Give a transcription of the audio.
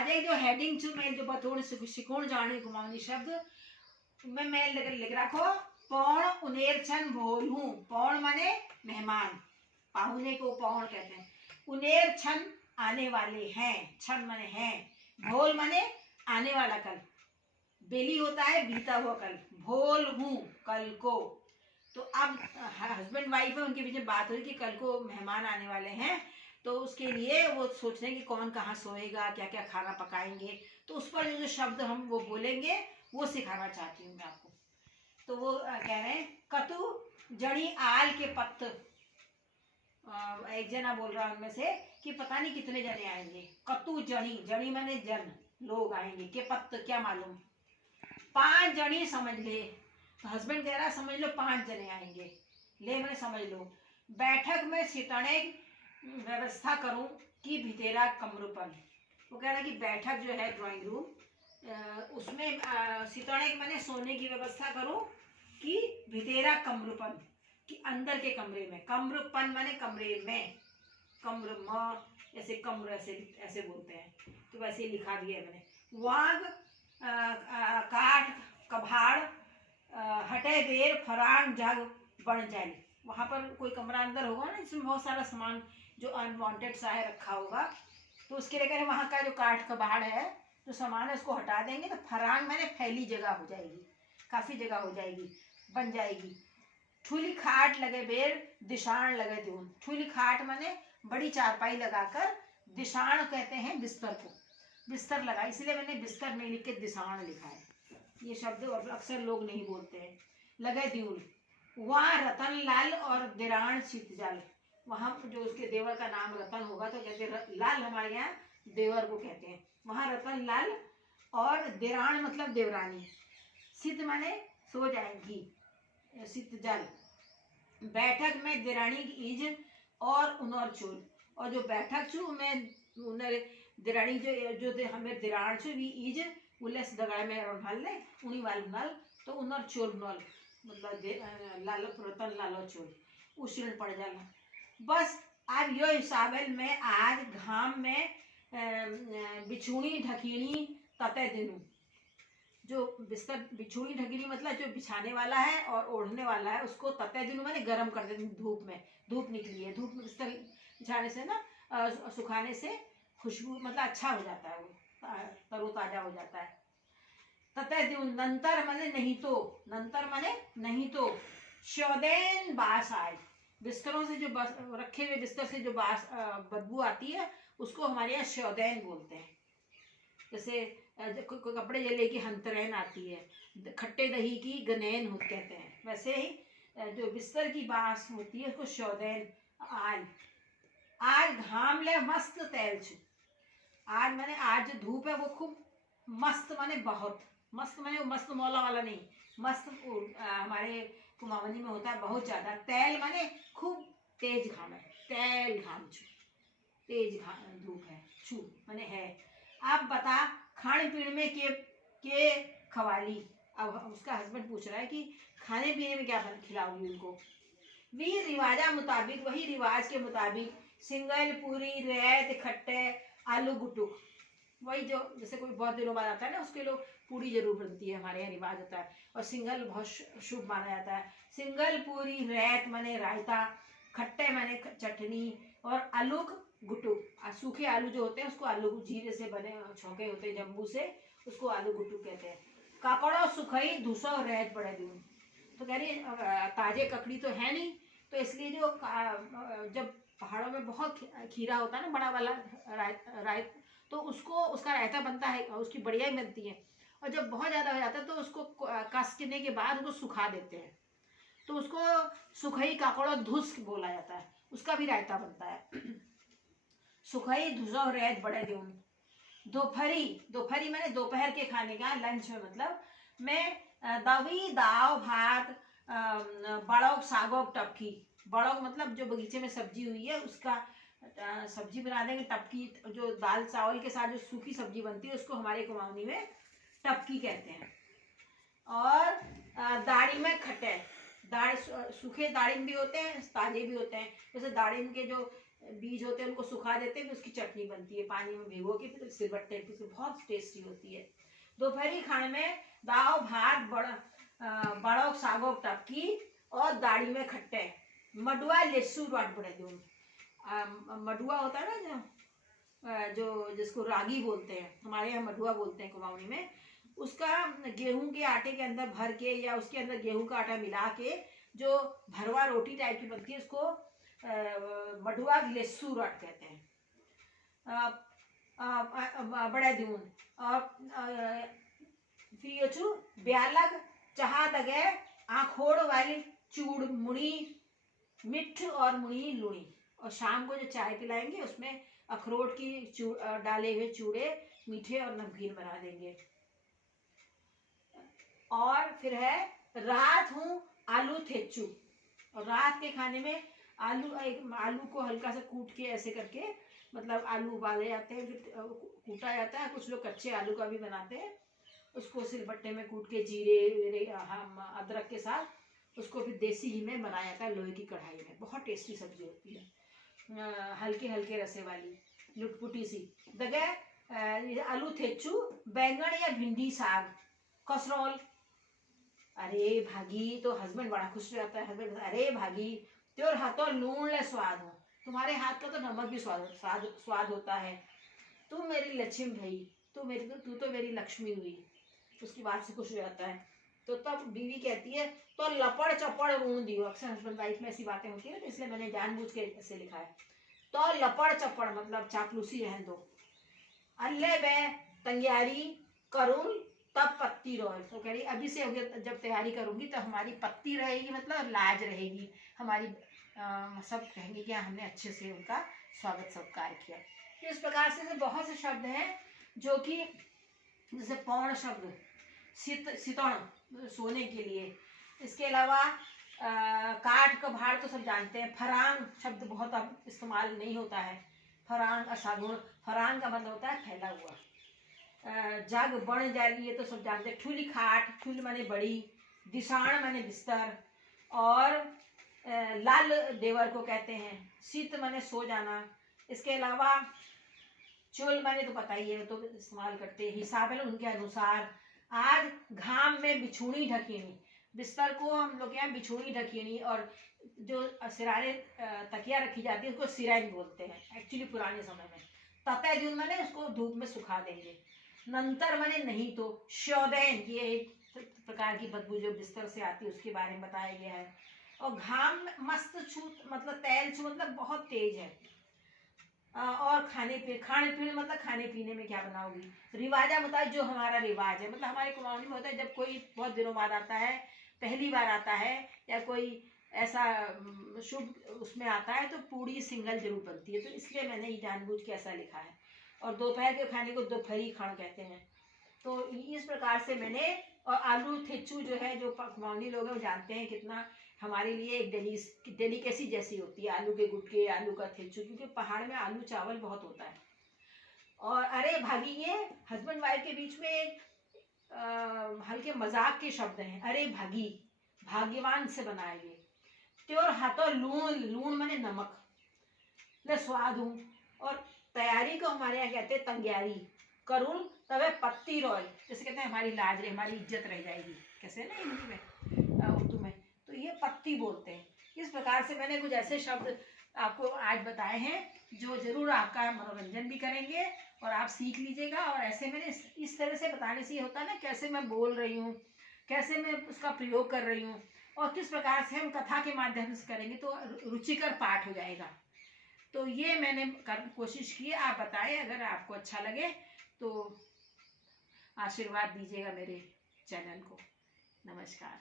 आज एक जो हेडिंग छू मैं जो बतौर सिकोण जाने कुमाऊनी शब्द मैं लिख रखो पौण उनेर छन भोल हूँ। पौण माने मेहमान, पाहुने को पौण कहते हैं। उनेर छन आने वाले हैं, छन माने हैं, भोल माने आने वाला कल, बेली होता है बीता हुआ कल, भोल हूँ कल को। तो अब हस्बैंड वाइफ है, उनके बीच में बात हुई कि कल को मेहमान आने वाले हैं, तो उसके लिए वो सोच रहे हैं कि कौन कहाँ सोएगा, क्या क्या खाना पकाएंगे। तो उस पर जो शब्द हम वो बोलेंगे वो सिखाना चाहती हूँ मैं आपको। तो वो कह रहे हैं कतु जड़ी आल के पत्त। एक जना बोल रहा है उनमें से कि पता नहीं कितने जने आएंगे। कतु जड़ी, जड़ी माने जन, लोग आएंगे, के पत्त क्या मालूम, 5 जनी समझ ले। तो हस्बैंड कह रहा है समझ लो 5 जने आएंगे, ले मैंने समझ लो। बैठक में सिटने व्यवस्था करूं कि भितेरा कमरूपन। वो कह रहा है कि बैठक जो है ड्राइंग रूम, उसमें सिटने माने सोने की व्यवस्था करूं कि भितेरा कमरूपन, कि अंदर के कमरे में। कमरूपन माने कमरे में, कम्र म ऐसे कम्र ऐसे ऐसे बोलते हैं, तो वैसे ही लिखा भी है मैंने। वाग काठ कभाड़ हटे देर फरान जग बन जाए। वहाँ पर कोई कमरा अंदर होगा ना जिसमें बहुत सारा सामान जो अनवांटेड सा है रखा होगा, तो उसके लिए करें वहाँ का जो काठ कबाड़ है जो सामान है उसको हटा देंगे, तो फरान मैंने फैली जगह हो जाएगी, काफ़ी जगह हो जाएगी, बन जाएगी। ठूली खाट लगे बेर दिशान लगे दून। ठूली खाट माने बड़ी चारपाई लगाकर, दिशान कहते हैं बिस्तर को, बिस्तर लगा, इसलिए मैंने बिस्तर नहीं लिख के दिशान लिखा है। ये शब्द अक्सर लोग नहीं बोलते हैं। लगे द्यूल, वहाँ रतन लाल और दिराण चितजल। वहाँ जो उसके देवर का नाम रतन होगा तो कहते हैं लाल, हमारे यहाँ देवर को कहते हैं। वहाँ रतन लाल और दिराण मतलब देवरानी, सित माने सो जाएंगी, सितजल। बैठक में दिरानी की इज और उनर चोल, और जो बैठक छू में उनर दिरानी जो हमें दिराण छू भी इज उल्लेस दगाड़ में रोल ले उनी वाल नल, तो उनर चोल नल मतलब लाल रतन लालो चोल उछल पड़ जाला। बस अब यो हिसाब है, मैं आज घाम में बिछुणी ढकीनी तते दिनू। जो बिस्तर बिछुड़ी ढकीनी मतलब जो बिछाने वाला है और ओढ़ने वाला है उसको तते दिनों मैंने गर्म कर देती हूँ। धूप में, धूप निकली है, धूप में बिस्तर बिछाने से ना सुखाने से खुशबू मतलब अच्छा हो जाता है, वो तरोताजा हो जाता है। तते दिन नंतर माने नहीं तो, नंतर माने नहीं तो। शौदेन बास आए, बिस्तरों से जो रखे हुए बिस्तर से जो बास बदबू आती है उसको हमारे यहाँ शौदेन बोलते हैं। जैसे कपड़े जले की हंतरैन आती है, खट्टे दही की गनैन कहते हैं, वैसे ही जो बिस्तर की बास होती है उसको शौदैन। आज घाम ले मस्त तैल छु। आज मैंने आज जो धूप है वो खूब मस्त माने बहुत मस्त, माने मस्त मौला वाला नहीं, मस्त हमारे कुमाऊनी में होता है बहुत ज्यादा। तैल माने खूब तेज घाम है, तैल घाम छु, तेज धूप है, छू माने है। अब बता खाने पीने में के खवाली। अब उसका हस्बैंड पूछ रहा है कि खाने पीने में क्या खिलाऊंगी उनको। वीर रिवाजा मुताबिक, वही रिवाज के मुताबिक, सिंगल पूरी रैत खट्टे आलू गुटुक। वही जो जैसे कोई बहुत दिनों बाद आता है ना उसके लोग पूरी जरूर बनती है, हमारे यहाँ रिवाज होता है। और सिंगल बहुत शुभ माना जाता है। सिंगल पूरी रैत माने रायता, खट्टे माने चटनी, और आलूक गुटुक सूखे आलू जो होते हैं उसको आलू जीरे से बने छौके होते हैं जम्बू से, उसको आलू गुटुक कहते हैं। काकड़ो सुखई धुसो रहत पड़े दून। तो कह रही ताजे ककड़ी तो है नहीं, तो इसलिए जो जब पहाड़ों में बहुत खीरा होता है ना बड़ा वाला रायत, तो उसको उसका रायता बनता है, उसकी बढ़िया ही बनती है। और जब बहुत ज़्यादा हो जाता है तो उसको कसने के बाद उसको सुखा देते हैं, तो उसको सुखई काकड़ो धुस बोला जाता है, उसका भी रायता बनता है। सुखई धुसो रहत बड़े दून। दोपहरी, दोपहरी मैंने दोपहर के खाने का, लंच में मतलब मैं दवी दाव भात बड़ोक सागोक टपकी। बड़ोक मतलब जो बगीचे में सब्जी हुई है उसका सब्जी बना देंगे। टपकी जो दाल चावल के साथ जो सूखी सब्जी बनती है उसको हमारे कुमाऊनी में टपकी कहते हैं। और दाढ़ी में खट्टे, सूखे दाड़िम भी होते हैं ताजे भी होते हैं। जैसे दाड़िम के जो बीज होते हैं उनको सुखा देते हैं, फिर उसकी चटनी बनती है पानी में भिगो के, फिर सिलबट्टे पे, बहुत टेस्टी होती है। दोपहरी खाने में दाव भात बड़ो सागो टपकी और दाढ़ी में खट्टे मडुआ लेसू रट बड़े दून। मडुआ होता है ना जो जिसको रागी बोलते हैं, हमारे यहाँ मडुआ बोलते हैं कुमाऊनी में, उसका गेहूं के आटे के अंदर भर के या उसके अंदर गेहूं का आटा मिला के जो भरवा रोटी टाइप की बनती है उसको मडुआ लेसू रट कहते हैं। बड़े दून और फिर ब्यालग चाह दगे आखोड़ वाली चूड़ मुड़ी मिठ और मुड़ी लुणी, और शाम को जो चाय पिलाएंगे उसमें अखरोट की डाले हुए चूड़े मीठे और नमकीन बना देंगे। और फिर है रात हूँ आलू थेचू, और रात के खाने में आलू को हल्का सा कूट के ऐसे करके, मतलब आलू उबाले जाते हैं फिर कूटा जाता है, कुछ लोग कच्चे आलू का भी बनाते हैं, उसको सिलबट्टे में कूट के जीरे अदरक के साथ उसको फिर देसी घी में बनाया जाता है लोहे की कढ़ाई में। बहुत टेस्टी सब्जी होती है, हल्के हल्के रसे वाली लुटपुटी सी। दगे आलू थेचू बैंगन या भिंडी साग कसरौल। अरे भागी तो हस्बैंड बड़ा खुश रहता है, हस्बैंड अरे भागी त्योर हाथों लूण ले स्वाद हो, तुम्हारे हाथ का तो नमक भी स्वाद होता है, तुम मेरी लक्ष्मी भाई, तू तो मेरी लक्ष्मी हुई। उसकी बात से खुश रहता है। तो तब बीवी कहती है तो लपड़ चपड़ ऊन दियो। अक्सर हस्बैंड वाइफ में ऐसी बातें होती है ना, तो इसलिए मैंने जानबूझ के ऐसे लिखा है। तो लपड़ चपड़ मतलब चापलूसी रहन दो। अल्ले बे तैयारी करूं तब पत्ती रोए, तो कह रही अभी से जब तैयारी करूंगी तो हमारी पत्ती रहेगी, मतलब लाज रहेगी हमारी, सब कहेंगे कि हमने अच्छे से उनका स्वागत सत्कार किया। तो इस प्रकार से बहुत से शब्द हैं जो कि जैसे पौण शब्द सितौण सोने के लिए, इसके अलावा काठ का भाड़ तो सब जानते हैं। फरांग शब्द बहुत अब इस्तेमाल नहीं होता है, फरांग असागुण, फरांग का मतलब होता है फैला हुआ। जग बन जाली ये तो सब जानते हैं। ठूली खाट, ठूल माने बड़ी, दिशाण माने बिस्तर, और लाल देवर को कहते हैं। शीत माने सो जाना। इसके अलावा चोल माने तो पता ही है, तो इस्तेमाल करते हैं हिसाब है उनके अनुसार। आज घाम में बिछूनी ढकीनी, बिस्तर को हम लोग यहाँ बिछूनी ढकीनी, और जो सिराने तकिया रखी जाती है उसको सिरैन बोलते हैं एक्चुअली पुराने समय में। ततः दिन माने उसको धूप में सुखा देंगे। नंतर माने नहीं तो। शोदैन ये एक प्रकार की बदबू जो बिस्तर से आती है उसके बारे में बताया गया है। और घाम मस्त छूत मतलब तैल छू मतलब बहुत तेज है। और खाने पीने मतलब खाने पीने में क्या बनाओगी। रिवाजा बताए जो हमारा रिवाज है, मतलब हमारे कुमाऊनी में होता है जब कोई बहुत दिनों बाद आता है, पहली बार आता है या कोई ऐसा शुभ उसमें आता है तो पूड़ी सिंगल जरूर बनती है, तो इसलिए मैंने ये जानबूझ के ऐसा लिखा है। और दोपहर के खाने को दोपहरी खान कहते हैं। तो इस प्रकार से मैंने, और आलू थेचू जो है जो कुमाऊनी लोग हैं वो जानते हैं कितना हमारे लिए एक डेलिकेसी जैसी होती है, आलू के गुटके, आलू का थेचू, क्योंकि पहाड़ में आलू चावल बहुत होता है। और अरे भागी ये हस्बैंड वाइफ के बीच में हल्के मजाक के शब्द हैं। अरे भागी भाग्यवान से बनाए गए। त्योर हाथों लूण, लूण माने नमक, ले स्वाद हूँ। और तैयारी को हमारे यहाँ कहते हैं तंग्यारी। करूल तवे पत्ती रोल, जैसे कहते हैं हमारी लाज रहे, हमारी इज्जत रह जाएगी, कैसे ना हिंदी में उर्दू में, तो ये पत्ती बोलते हैं। इस प्रकार से मैंने कुछ ऐसे शब्द आपको आज बताए हैं जो जरूर आपका मनोरंजन भी करेंगे और आप सीख लीजिएगा। और ऐसे मैंने इस तरह से बताने से ये होता है ना कैसे मैं बोल रही हूँ, कैसे मैं उसका प्रयोग कर रही हूँ, और किस प्रकार से हम कथा के माध्यम से करेंगे तो रुचिकर पाठ हो जाएगा। तो ये मैंने कोशिश की। आप बताएं अगर आपको अच्छा लगे तो आशीर्वाद दीजिएगा मेरे चैनल को। नमस्कार।